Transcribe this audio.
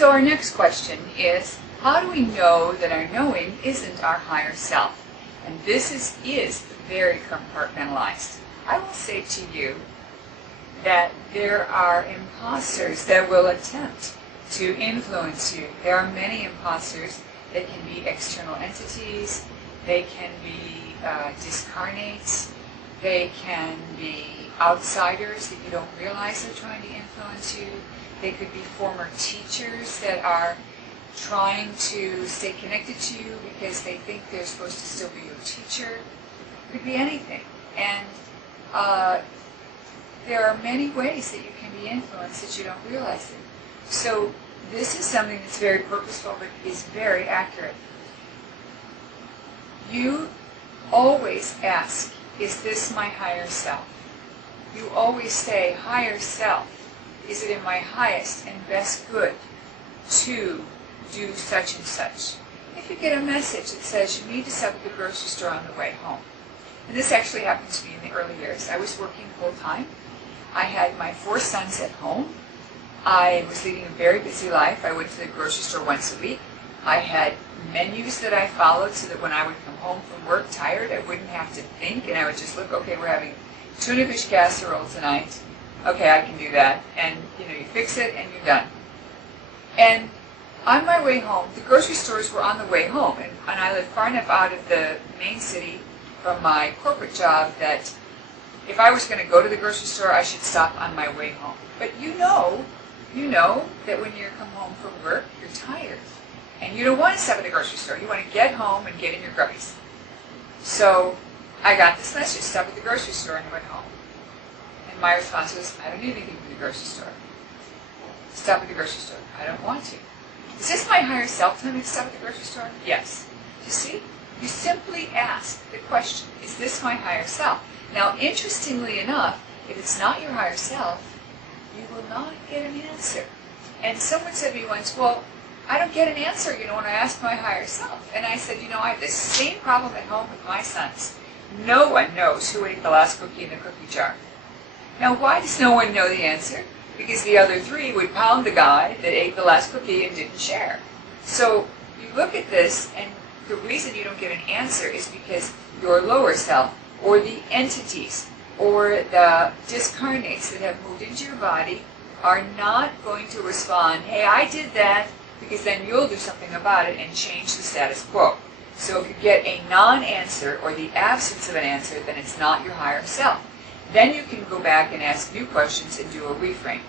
So our next question is, how do we know that our knowing isn't our higher self? And this is very compartmentalized. I will say to you that there are imposters that will attempt to influence you. There are many imposters. They can be external entities, they can be discarnates, they can be outsiders that you don't realize they're trying to influence you. They could be former teachers that are trying to stay connected to you because they think they're supposed to still be your teacher. It could be anything. And there are many ways that you can be influenced that you don't realize it. So this is something that's very purposeful but is very accurate. You always ask, is this my higher self? You always say, higher self, is it in my highest and best good to do such and such? If you get a message that says you need to stop at the grocery store on the way home, and this actually happened to me in the early years. I was working full time. I had my 4 sons at home. I was leading a very busy life. I went to the grocery store once a week. I had menus that I followed so that when I would come home from work tired, I wouldn't have to think, and I would just look, okay, we're having tuna fish casserole tonight. Okay, I can do that. And you fix it and you're done. And on my way home, the grocery stores were on the way home, and I lived far enough out of the main city from my corporate job that if I was going to go to the grocery store, I should stop on my way home. But you know that when you come home from work, you're tired. And you don't want to stop at the grocery store. You want to get home and get in your grubbies. So I got this message, stop at the grocery store, and I went home. And my response was, I don't need anything from the grocery store. Stop at the grocery store. I don't want to. Is this my higher self telling me to stop at the grocery store? Yes. You see? You simply ask the question, is this my higher self? Now, interestingly enough, if it's not your higher self, you will not get an answer. And someone said to me once, well, I don't get an answer, when I ask my higher self. And I said, I have the same problem at home with my sons. No one knows who ate the last cookie in the cookie jar. Now, why does no one know the answer? Because the other 3 would pound the guy that ate the last cookie and didn't share. So you look at this, and the reason you don't get an answer is because your lower self, or the entities, or the discarnates that have moved into your body are not going to respond, hey, I did that, because then you'll do something about it and change the status quo. So if you get a non-answer or the absence of an answer, then it's not your higher self. Then you can go back and ask new questions and do a reframe.